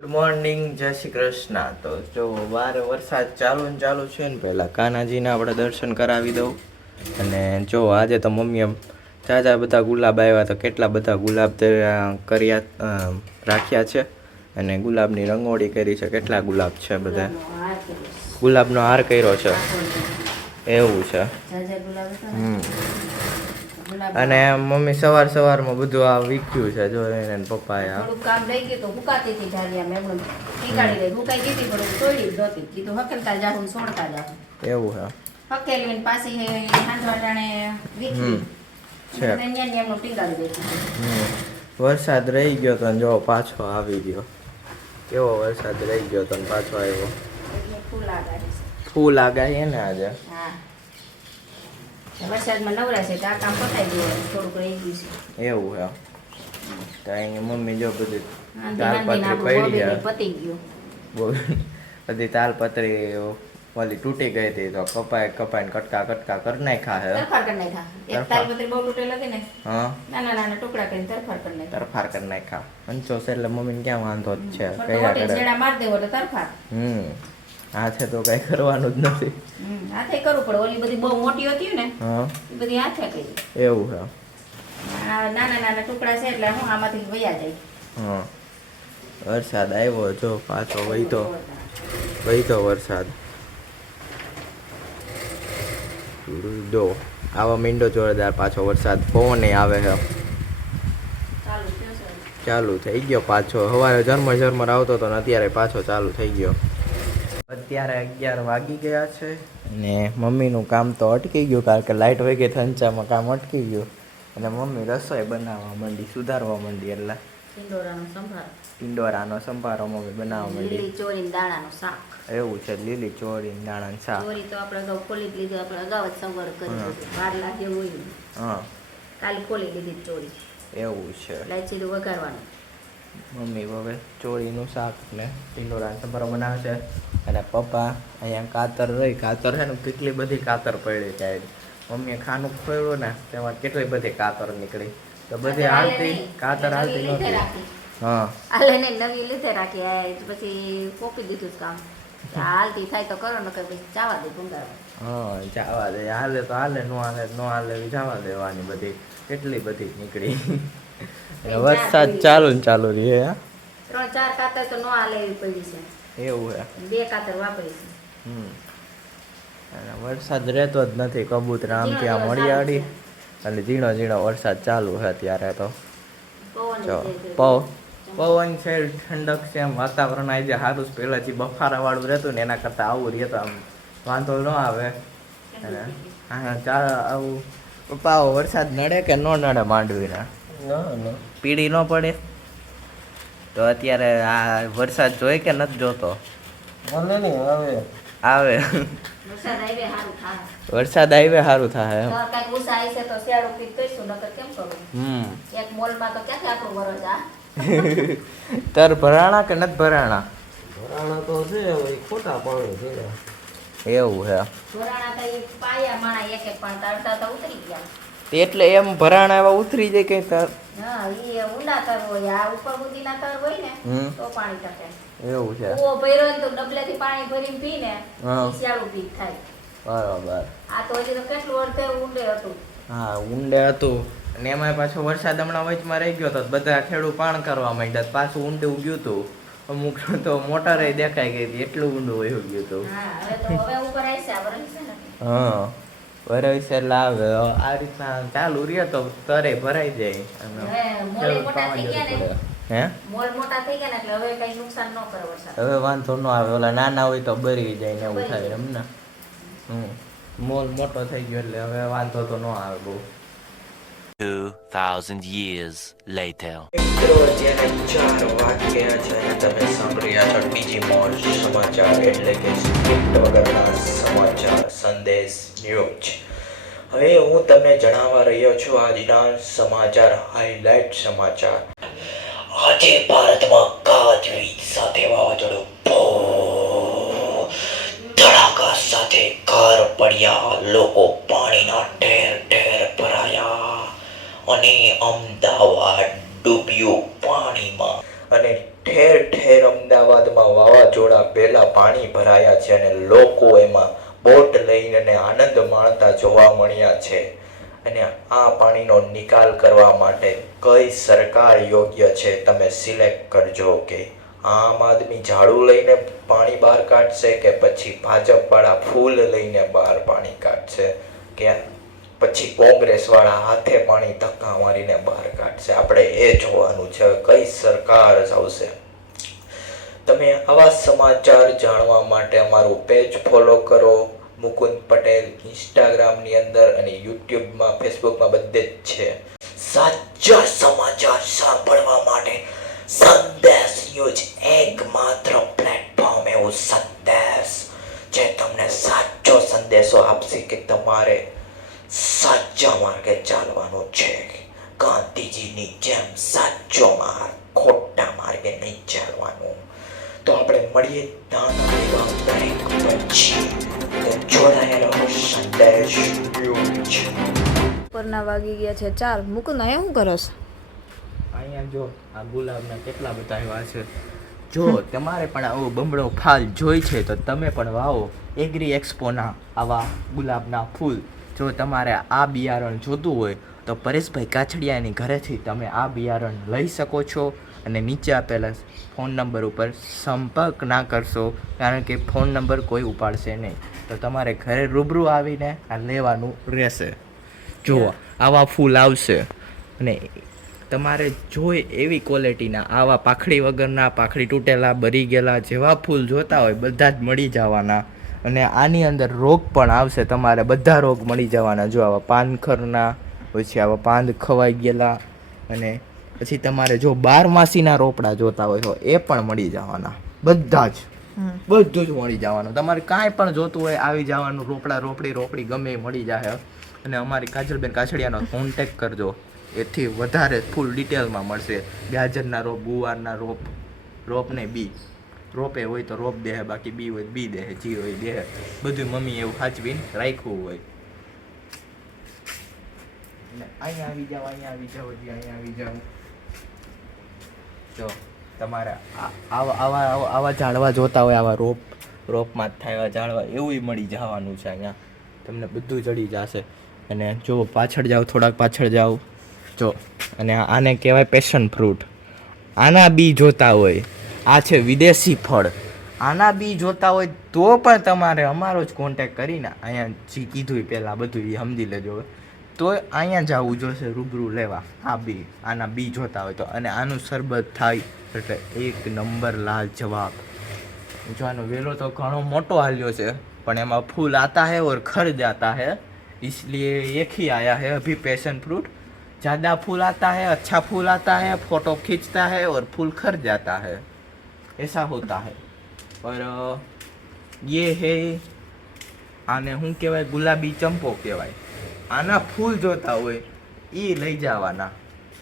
Good morning, જય શ્રી કૃષ્ણ. તો જો વારે વરસાદ ચાલુ છે ને પહેલાં કાનાજીને આપણે દર્શન કરાવી દઉં. અને જો આજે તો મમ્મીએ જાજા બધા ગુલાબ આવ્યા, તો કેટલા બધા ગુલાબ રાખ્યા છે. અને ગુલાબની રંગોળી કરી છે. કેટલા ગુલાબ છે બધા, ગુલાબનો હાર કર્યો છે, એવું છે. અને મમ્મી સવારમાં બધું આ વીખ્યું છે, જો એને પપ્પાએ થોડું કામ લઈ ગયું તો હુકાતી હતી ઢાલિયા મેં એમ નીકાળી દઈ, હુકાઈ ગઈ હતી પણ તોડી જ નહોતી, કીધું હકેલતા જાહું છોડતા જાહું, એવું છે. હકેલી પાછી હાંજવાટાણે વીખી છે એમનો ટીંગાડી દે. વરસાદ રહી ગયો તો જો પાછો આવી ગયો. કેવો વરસાદ રહી ગયો તો પાછો આવ્યો. ફૂલ આગાહી ને આજે. હા, વરસાદમાં નવરા છે તો આ કામ પતાવી દેવાનું, થોડુંક રહી ગયું છે. એવું છે. તો અહીંયા મમ્મી જો બધી તાલપત્રી પડી ગયા, પતી ગયું. બધી તાલપત્રી ઓલી તૂટી ગઈ હતી, તો કપાઈને કટકા કરી નાખ્યા છે. તરફાર કરી નાખ્યા. એક તાલપત્રી બહુ તૂટેલી હતી ને, હા, નાના ટુકડા કરીને તરફાર કરી નાખ્યા. અંચો છે એટલે મમ્મીને ક્યાં વાંધો જ છે, કયા કરે જેડા માર દેવો એટલે તરફાર. હાથે તો કઈ કરવાનું જ નથી. હાથે કરવું પડે, ઓલી બધી બહુ મોટી હતી ને, હા, એ બધી હાથે કરી. એવું છે. નાના ટુકડા છે એટલે હું આમાંથી વયા જાય. હા, વરસાદ આવ્યો, જો પાછો વહીતો વરસાદ. જો આવા મીંડો જોરદાર પાછો વરસાદ, પવન આવે છે. ચાલુ થઈ ગયો પાછો. સવારે ઝરમર આવતો હતો ને અત્યારે પાછો ચાલુ થઈ ગયો. અત્યારે 11 વાગી ગયા છે અને મમ્મીનું કામ તો અટકી ગયું, કારણ કે લાઇટ વહી ગઈ, થંચામાં કામ અટકી ગયું. અને મમ્મી રસોઈ બનાવવા માંડી, સુધારવા માંડી. એટલે ટિંડોરાનો સંભારો મમ્મી બનાવવા માંડી. લીલી ચોળી દાણાનું શાક. એવું છે, લીલી ચોળી દાણાનું શાક. ચોળી તો આપણે અગાઉ ખોલી જ લીધી, આપણે અગાઉ જ સંભાર કરી દીધું, વાર લાગે હોય. હા, કાલે ખોલી લીધી ચોળી. એવું છે. લાઈચી વઘારવાનું. મમ્મી હવે ચોળીનું શાક ને ટિંડોરાનો સંભારો બનાવે છે. અને પપ્પા અહીંયા કાતર છે ને, કેટલી બધી કાતર પડી જાય. મમ્મીએ ખાનું ખોલ્યું ને, તેમાં કેટલી બધી કાતર નીકળી. તો બધી હાલતી કાતર હાલતી નહોતી. હા, હાલે ને નવી લીધે રાખી, પછી કોપી દીધું કામ. હાલતી થાય તો કરો, નકર પછી ચાવા દે ભૂંગાવા. હા, જવા દે. હાલે તો હાલે, નો હાલે જવા દેવાની. બધી કેટલી બધી નીકળી. વરસાદ ચાલુ રહે. 3-4 કાતર તો નો હાલે એવી પડી છે. એવું છે. 2 કાતર વાપરી છે. અને વરસાદ રહેતો જ નથી. કબૂતર આમ ત્યાં મળિયાળી અને ઝીણો વરસાદ ચાલુ છે અત્યારે. તો પવન છે, ઠંડક છે, એમ વાતાવરણ આવી જાય સારું. પહેલાંથી બફારા વાળું રહેતું ને, એના કરતાં આવું રહે તો આમ વાંધો ન આવે. અને આવું પપ્પા, વરસાદ નડે કે ન નડે માંડવીને? પીળી ન પડે? તો અત્યારે આ વરસાદ જોઈ કે નથી જોતો? આવે વરસાદ આવે સારું થાય. તર ભરાણા કે નથી ભરાણા? ભરાણા તો છે, ખોટા પાણી છે. એવું છે. એટલે એમ ભરાણા એવા ઉતરી જાય કઈ તર? ઊંડા તર હોય, આ ઉપર સુધીના તર હોય ને તો પાણી ટકે. એવું છે. કૂવો ભર્યો ને તો ડબલેથી પાણી ભરીને પીને શિયાળું પીક થાય. બરોબર. આ તો હજી તો કેટલું અડધે ઊંડે હતું. હા, ઊંડે હતું. અને એમાં પાછો વરસાદ હમણાં વચમાં રહી ગયો તો બધા ખેડૂત પાણ કરવા માંડ્યા. પાછું ઊંડું ગયું હતું. અમુક તો મોટરે દેખાઈ ગઈ હતી, એટલું ઊંડું વયું ગયું હતું. હા, વરસ એટલે આવે. આ રીતના ચાલુ રહે તો તરે ભરાઈ જાય. હવે વાંધો ન આવે. ઓલા નાના હોય તો બરી જાય ને એવું થાય એમ ને. મોલ મોટો થઈ ગયો એટલે હવે વાંધો તો ન આવે બહુ. 2000 years later. અત્યારે 4 વાગ્યા છે અને તમે સાંભળી રહ્યા છો ડીજીમોર સમાચાર, એટલે કે સ્ક્રિપ્ટ વગરના સમાચાર, સંદેશ ન્યૂઝ. હવે હું તમને જણાવવા રહ્યો છું આજના સમાચાર, હાઈલાઇટ સમાચાર. આજે ભારતમાં ગાજવીજ સાથે વાવાઝોડું, ધડાકા સાથે ઘર પડ્યા, લોકો પાણીના ઢેર ભરાયા અને અમદાવાદ ડૂબ્યું પાણીમાં. અને ઠેર ઠેર અમદાવાદમાં વાવાઝોડા પહેલા પાણી ભરાયા છે અને લોકો એમાં બોટ લઈને આનંદ માણતા જોવા મળ્યા છે. અને આ પાણીનો નિકાલ કરવા માટે કઈ સરકાર યોગ્ય છે તમે સિલેક્ટ કરજો કે આમ આદમી ઝાડુ લઈને પાણી બહાર કાઢશે કે પછી ભાજપવાળા ફૂલ લઈને બહાર પાણી કાઢશે કે પછી કોંગ્રેસવાળા હાથે પાણી ધક્કા મારીને બહાર કાઢશે. આપણે એ જોવાનું છે કઈ સરકાર આવશે. તમે આવા સમાચાર જાણવા માટે અમારું પેજ ફોલો કરો, મુકુંદ પટેલ ઇન્સ્ટાગ્રામની અંદર અને યુટ્યુબમાં, ફેસબુકમાં બધે જ છે. સાચા સમાચાર સાંભળવા માટે સંદેશ ન્યૂઝ એકમાત્ર પ્લેટફોર્મ એવું સંદેશ જે તમને સાચો સંદેશો આપશે કે તમારે સાચા માર્ગે ચાલવાનું છે. ગાંધીજીની જેમ સાચો માર્ગ, ખોટા માર્ગે નહીં ચાલવાનું. તો આપણે મળીએ નાના એવા બ્રેક પછી. જોડાયેલો સંદેશ ન્યૂઝ. બપોરના વાગી ગયા છે 4. મુકુંદ અહીંયા શું કરો છો? અહીંયા જો આ ગુલાબના કેટલા બધા એવા છે. જો તમારે પણ આવો બમણો ફાલ જોઈ છે તો તમે પણ વાવો એગ્રી એક્સપોના આવા ગુલાબના ફૂલ. જો તમારે આ બિયારણ જોતું હોય તો પરેશભાઈ કાછડિયાની ઘરેથી તમે આ બિયારણ લઈ શકો છો. અને નીચે આપેલા ફોન નંબર ઉપર સંપર્ક ના કરશો કારણ કે ફોન નંબર કોઈ ઉપાડશે નહીં. તો તમારે ઘરે રૂબરૂ આવીને આ લેવાનું રહેશે. જુઓ આવા ફૂલ આવશે અને તમારે જોઈ એવી ક્વોલિટીના આવા પાખડી વગરના, પાખડી તૂટેલા, બરી ગયેલા જેવા ફૂલ જોતા હોય બધા જ મળી જવાના. અને આની અંદર રોગ પણ આવશે, તમારે બધા રોગ મળી જવાના. જો આવા પાનખરના, પછી આવા પાંદ ખવાઈ ગયેલા, અને પછી તમારે જો 12માસીના રોપડા જોતા હોય તો એ પણ મળી જવાના. બધા જ બધું જ મળી જવાનું. તમારે કાંઈ પણ જોતું હોય આવી જવાનું. રોપડા રોપડી ગમે એ મળી જાય. અને અમારી કાજલબેન કાછડિયાનો કોન્ટેક કરજો, એથી વધારે ફૂલ ડિટેલમાં મળશે. ગાજરના રોપ, ગુવારના રોપ ને બી. રોપે હોય તો રોપ દે, બાકી બી હોય બી દે, જી હોય દે. બધું મમ્મી એવું સાચવીને રાખ્યું હોય. અહીંયા આવી જાઓ, અહીંયા આવી જાઓ. જો તમારે આવા ઝાડવા જોતા હોય, આવા રોપમાં જ થાય એવા ઝાડવા, એવું મળી જવાનું છે. અહીંયા તમને બધું જડી જશે. અને જો પાછળ જાઓ, થોડાક પાછળ જાઓ, જો અને આને કહેવાય પેશન ફ્રૂટ. આના બી જોતા હોય, આ છે વિદેશી ફળ. આના બી જોતા હોય તો પણ તમારે અમારો જ કોન્ટેક કરીને અહીંયા જે કીધું પહેલાં બધું એ સમજી લેજો. તો અહીંયા જવું જોશે રૂબરૂ લેવા આના બી જોતા હોય તો. અને આનું શરબત થાય એટલે 1 નંબર લાલ જવાબ. જો આનો વેલો તો ઘણો મોટો હાલ્યો છે, પણ એમાં ફૂલ આતા है और खर जाता है, इसलिए एक ही आया है अभी पैशन फ्रूट. ज़्यादा फूल आता है, अच्छा फूल आता है, फोटो खींचता है और फूल खर जाता है, ऐसा होता है. और ये है, આને શું કહેવાય, ગુલાબી ચંપો કહેવાય. આના ફૂલ જોતા હોય એ લઈ જવાના.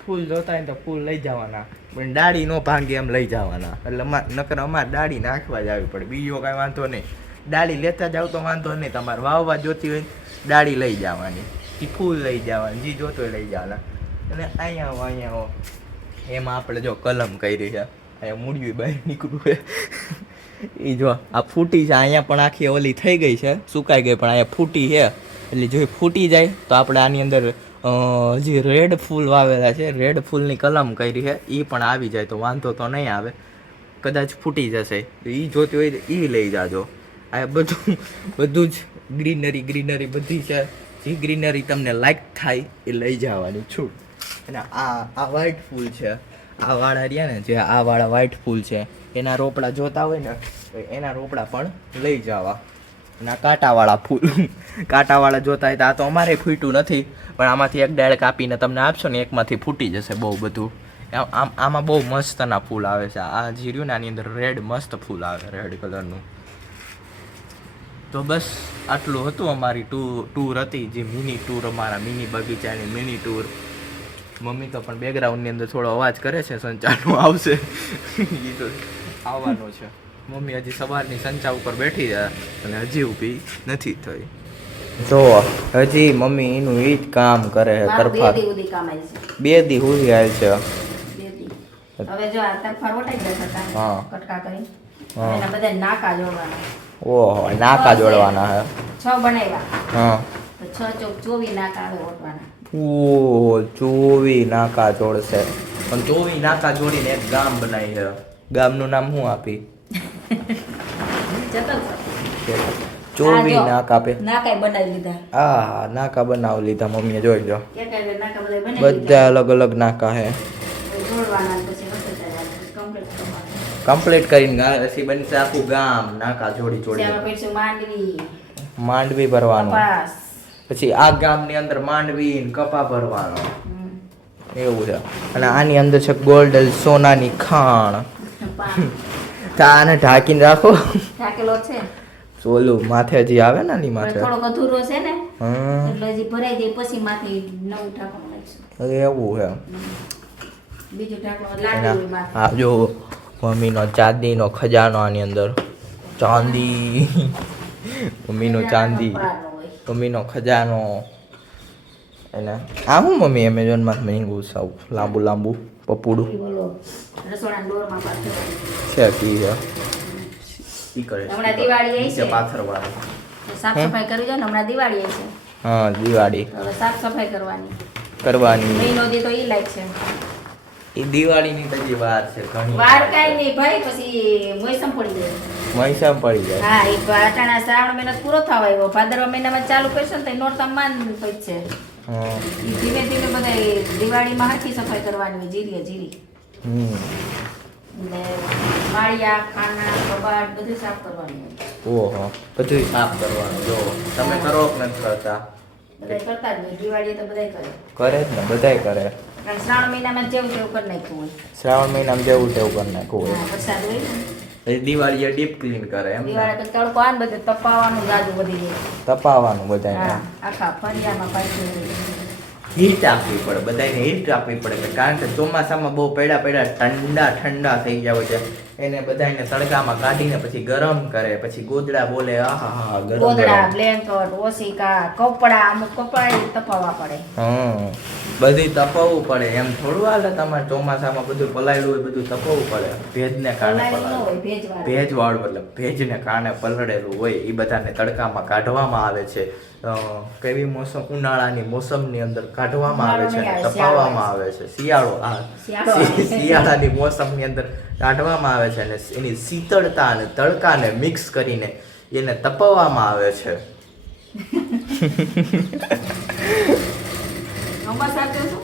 ફૂલ જોતા હોય તો ફૂલ લઈ જવાના, પણ ડાળી ન ભાંગે એમ લઈ જવાના. એટલે નકર અમારે ડાળી નાખવા જ આવી પડે, બીજો કાંઈ વાંધો નહીં. ડાળી લેતા જાવ તો વાંધો નહીં. તમારે વાવવા જોતી હોય ડાળી લઈ જવાની, એ ફૂલ લઈ જવાની, જે જોતો હોય લઈ જવાના. અને અહીંયા એમાં આપણે જો કલમ કરી છે, અહીંયા મૂળિયું બહાર નીકળ્યું છે. એ જો આ ફૂટી છે, અહીંયા પણ આખી ઓલી થઈ ગઈ છે, સુકાઈ ગઈ, પણ અહીંયા ફૂટી છે. એટલે જો ફૂટી જાય તો આપણે આની અંદર હજી રેડ ફૂલ વાવેલા છે, રેડ ફૂલની કલમ કરી છે, એ પણ આવી જાય તો વાંધો તો નહીં આવે. કદાચ ફૂટી જશે તો એ જોતી હોય તો એ લઈ જાજો. આ બધું જ ગ્રીનરી બધી છે. જે ગ્રીનરી તમને લાઈક થાય એ લઈ જવાની છૂટ. અને આ વ્હાઈટ ફૂલ છે, આ વાળા રહ્યા ને, જે આ વાળા વ્હાઈટ ફૂલ છે એના રોપડા જોતા હોય ને તો એના રોપડા પણ લઈ જવા. અને આ કાંટાવાળા ફૂલ, કાંટાવાળા જોતા હોય તો આ તો અમારે ફૂટ્યું નથી, પણ આમાંથી એક ડાળ કાપીને તમને આપશો ને એકમાંથી ફૂટી જશે બહુ બધું. આમાં બહુ મસ્તના ફૂલ આવે છે. આ જીર્યું ને આની અંદર રેડ મસ્ત ફૂલ આવે, રેડ કલરનું. તો બસ આટલું હતું અમારી ટૂર હતી, જે મિની ટૂર, અમારા મિની બગીચાની મિની ટૂર. મમ્મી તો પણ બેકગ્રાઉન્ડની અંદર થોડો અવાજ કરે છે, સંચાનું આવશે એ તો આવવાનો છે. મમ્મી હજી સવારની સંચા ઉપર બેઠી છે અને હજી ઊભી નથી થઈ. જો હજી મમ્મી એનું એ જ કામ કરે છે. 2 દી સુધી કામ આવી છે. 2 દી સુધી આવે છે. હવે જો આ તરફા રોટાઈ જતા હતા હા. કટકા કરી હા. એના બધા નાકા જોડવાના ઓહો નાકા જોડવાના હે 6 બનાવ્યા હા તો 6 ચોક 24 નાકા હવે ઓટવાના ઓહો 24 નાકા જોડશે પણ 24 નાકા જોડીને એક ગામ બનાવી છે ગામનું નામ શું આપી જતો 24 નાકા પે નાકાય બનાવી લીધા આ નાકા બનાવી લીધા મમ્મીએ જોઈ જો એક એક નાકા બધા બનાવી બધા અલગ અલગ નાકા હે જોડવાના પછી કમ્પ્લીટ કરવાના કમ્પ્લીટ કરીને પછી બનશે આખું ગામ નાકા જોડી જોડી સેવા પછી માંડવી માંડવી ભરવાનું કપાસ પછી આ ગામની અંદર માંડવી ને કપા ભરવાનો હમ, એવું છે અને આની અંદર છે ગોલ્ડ સોનાની ખાણ પાન તો આને ઢાંકીને રાખો ઢાકેલો છે ઓલું માથે હજી આવે ને આની પણ માથે થોડોક અધૂરો છે ને હા એટલે હજી ભરાઈ જાય પછી માંથી નવું ઢાંકણું નાખીશું એવું છે બીજું ઢાંકણું એના લાગી માથે આ જો મમ્મીનો ચાંદીનો ખજાનો આની અંદર ચાંદી મમ્મીનો ચાંદી કપડાનો હોય. મમ્મીનો ખજાનો એને આ હું મમ્મી એમેઝોનમાં મંગાવું સાવ લાંબુ લાંબુ પપુડું ઈ બોલો રસોડાના ડોરમાં પાથરવાનું. છે કી છે ઈ કરે છે. હમણાં દિવાળી આવી નીચે છે. પાથરવાનું તો સાફ સફાઈ કરી દો ને હમણાં દિવાળી આવી છે હા દિવાળી તો હવે સાફ સફાઈ કરવાની કરવાની મહિનો દી તો ઈ લાગ છે એ દિવાળીની તો હજી વાર છે ઘણી વાર કાંઈ નહીં ભાઈ પછી મોસમ પડી જાય મૈસામ પડી જાય હા એ અટાણા શ્રાવણ મહિનો પૂરો થવા આવ્યો ભાદરવા મહિનામાં ચાલુ કરશે ને તો નોરતા માન છે હા ઈ ધીમે ધીમે બધા દિવાળીમાં હાથી સફાઈ કરવાની હોય જીરી જીરી હમ ને માળિયા ખાના કબાટ બધું સાફ કરવાનું હોય ઓહો બધું સાફ કરવાનું જો તમે કરો કે નથી કરતા બધા કરતા જ હોય દિવાળી તો બધા કરે કરે જ ને બધાય કરે કારણ શ્રાવણ મહિનામાં જેવું તેવું કરી નાખ્યું હોય શ્રાવણ મહિનામાં જેવું તેવું કરી નાખવું હોય હા વરસાદ હોય ને પછી દિવાળીએ ડીપ ક્લીન કરે એમ ને? દિવાળી તો તડકો આવે ને બધું તપાવવાનું ગાજુ વધી જાય તપાવવાનું બધાને હા આખા ફળિયામાં પાછી હીટ આપવી પડે બધાને હીટ આપવી પડે કારણ કે ચોમાસામાં બહુ પડ્યા ઠંડા ઠંડા થઈ ગયા હોય છે એને બધાને તડકામાં કાઢીને પછી ગરમ કરે પછી ગોદડા બોલે આહા હા ગરમ ગોદડા ગરમ બ્લેન્કેટ ઓશિકા કપડા અમુક કપડા ય તપાવવા પડે હમ બધું તપાવવું પડે એમ થોડું હાલે તમારે ચોમાસામાં બધું પલાળ્યું હોય બધું તપાવવું પડે ભેજને કારણે પલાળેલું ન હોય પલાળેલું ભેજવાળું ભેજવાળું એટલે ભેજને કારણે પલળેલું હોય એ બધાને તડકામાં કાઢવામાં આવે છે કેવી મોસમ ઉનાળાની મોસમની અંદર કાઢવામાં આવે છે અને તપાવવામાં આવે છે શિયાળો શિયાળો આવે. શિયાળાની મોસમની અંદર કાઢવામાં આવે છે અને એની શીતળતા અને તડકાને મિક્સ કરીને એને તપાવવામાં આવે છે સમાચાર તો શું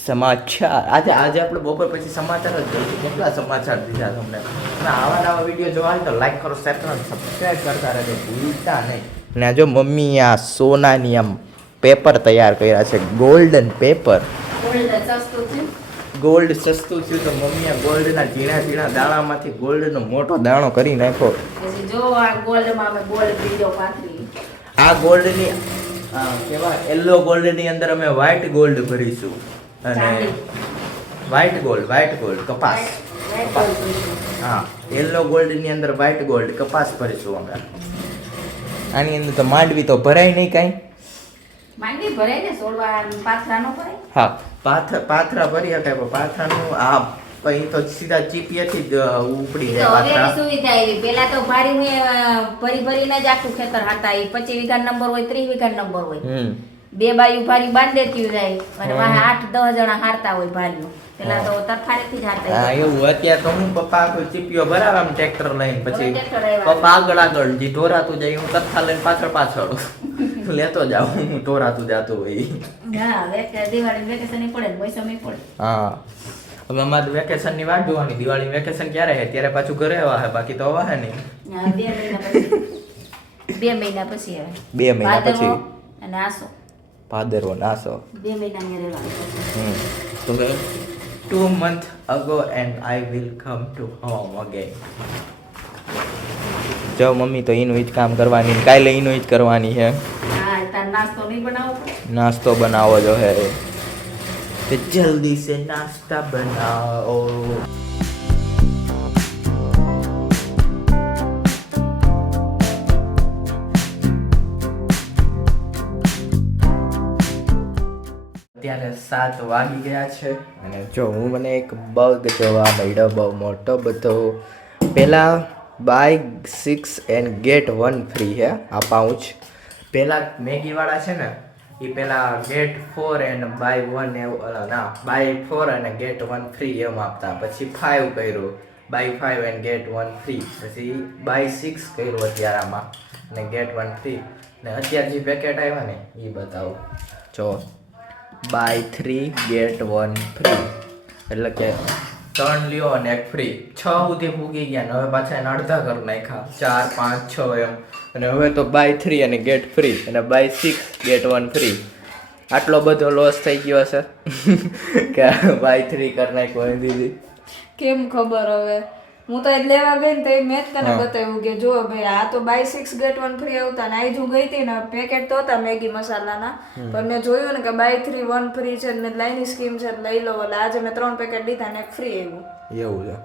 સમાચાર આજે આપણે બપોર પછી સમાચાર જ જોઈશું કેટલા સમાચાર દીધા તમને અને આવા નવા વિડીયો જોવા હોય તો લાઈક કરો શેર કરો સબસ્ક્રાઈબ કરતા રહેજો ભૂલતા નહીં અને જો મમ્મી આ સોનાની આમ પેપર તૈયાર કર્યા છે ગોલ્ડન પેપર ગોલ્ડ સસ્તું છે ગોલ્ડ સસ્તું થયું તો મમ્મીએ ગોલ્ડના ઝીણા ઝીણા દાણામાંથી ગોલ્ડનો મોટો દાણો કરી નાખ્યો પછી જો આ ગોલ્ડમાં અમે ગોલ્ડ બીજો પાથરી આ ગોલ્ડની કેવા યલો ગોલ્ડની અંદર અમે વ્હાઈટ ગોલ્ડ ભરીશું અને ચાંદી. વ્હાઈટ ગોલ્ડ કપાસ White gold ભરીશું. હા યલો ગોલ્ડની અંદર વ્હાઈટ ગોલ્ડ કપાસ ભરીશું અમે આની અંદર તો માંડવી તો ભરાય નહીં કાંઈ માંડવી ભરાય ને સોળવા પાથરા નો ભરાય હા પાથરા ભરી શકાય પણ પાથરાનું આ પછી તો સીધા ચીપિયાથી જ ઉપડી તો જાય હવે પાથરા સુવિધા આવી પેલા તો ભારી ભરી ભરીને જ આખું ખેતર હતા એ 25 વીઘા નંબર હોય 30 વીઘા નંબર હોય હમ બે બાજુ ભારી બાંધેતી જાય અને હમ. વાહે 8-10 જણા હારતા હોય ભારીઓ પેલા તો તરફારેથી જ હારતા હા હોય. એવું અત્યારે તો હું પપ્પા આખો ચીપિયો ભરાવે આમ ટ્રેક્ટર લઈને પછી હવે tractor આવ્યા. પપ્પા આગળ જે ઢોરાતું જાય હું કથા લઈને પાછળ લેતો જાઉં હું ઢોરાતું જાતું હોય હા દિવાળી વેકેશન પડે ને મોસમી પડે હા હવે અમારે વેકેશનની વાત જોવાની દિવાળી વેકેશન ક્યારે છે ત્યારે પાછું ઘરે આવવા હે બાકી તો આવવા હે નહીં હા, 2 મહિના પછી 2 મહિના પછી આવે 2 મહિના ભાદરવો પછી અને આસો ભાદરવો નાસો 2 મહિના ને રહેવાનું તો 2 months ago and I will come to home again જો મમ્મી તો એનું જ કામ કરવાની કાલે એનું જ કરવાની છે હા તાર નાસ્તો નહીં બનાવો નાસ્તો બનાવો જો હે તો જલ્દી સે નાસ્તા બનાવો અત્યારે 7 વાગી ગયા છે અને જો હું મને એક બગ જોવા મળ્યો બહુ મોટો બધો. પહેલાં બાય 6 એન્ડ ગેટ 1 ફ્રી છે આ પાઉચ. પહેલાં મેગીવાળા છે ને એ પહેલાં ગેટ 4 એન્ડ બાય 1 એવું ના બાય 4 અને ગેટ 1 ફ્રી એમ આપતા. પછી 5 કર્યું બાય 5 એન્ડ ગેટ 1 ફ્રી. પછી બાય 6 કર્યું અત્યારે આમાં અને ગેટ 1 ફ્રી. ને અત્યારે જે પેકેટ આવ્યા ને એ બતાવો જો બાય 3 ગેટ 1 ફ્રી એટલે કે 3 લ્યો અને 1 ફ્રી. 6 સુધી પૂગી ગયા ને હવે પાછા એને અડધા કરી નાખ્યા 4 5 6 એમ. અને હવે તો બાય 3 અને ગેટ ફ્રી અને બાય 6 ગેટ 1 ફ્રી. આટલો બધો લોસ થઈ ગયો છે કે બાય 3 કરી નાખ્યો હોય દીદી. કેમ ખબર હવે હું તો એ લેવા ગઈ ને તો મેં જ તને બતાવ્યું કે જો ભાઈ આ તો બાય 6 ગેટ 1 ફ્રી આવતા ને આજ હું ગઈ હતી ને પેકેટ તો હતા મેગી મસાલાના પણ મેં જોયું ને કે બાય 3 1 ફ્રી છે ને લાઈની સ્કીમ છે લઈ લો એટલે આજે મેં 3 પેકેટ લીધા ને 1 ફ્રી આવ્યું એવું છે.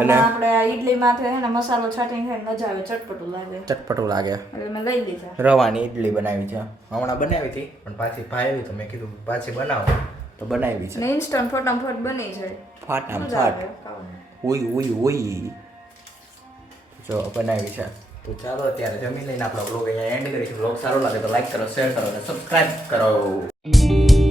અને આપણે આ ઈડલી માથે છે ને મસાલો છાંટીને ખાઈને મજા આવે ચટપટું લાગે ચટપટું લાગે એટલે મેં લઈ લીધા. રવાની ઇડલી બનાવી છે હમણાં બનાવી હતી પણ પાછી ભાવી તો મેં કીધું પાછી બનાવો તો બનાવી છે. ને ઇન્સ્ટન્ટ ફટાફટ બની જાય ફાટાફાટ ઉઈ ઉઈ ઉઈ જો બનાવી છે. તો ચાલો અત્યારે જમી લઈને આપણો બ્લોગ અહીંયા એન્ડ કરીશું. બ્લોગ સારો લાગે તો લાઈક કરો શેર કરો અને સબસ્ક્રાઈબ કરો.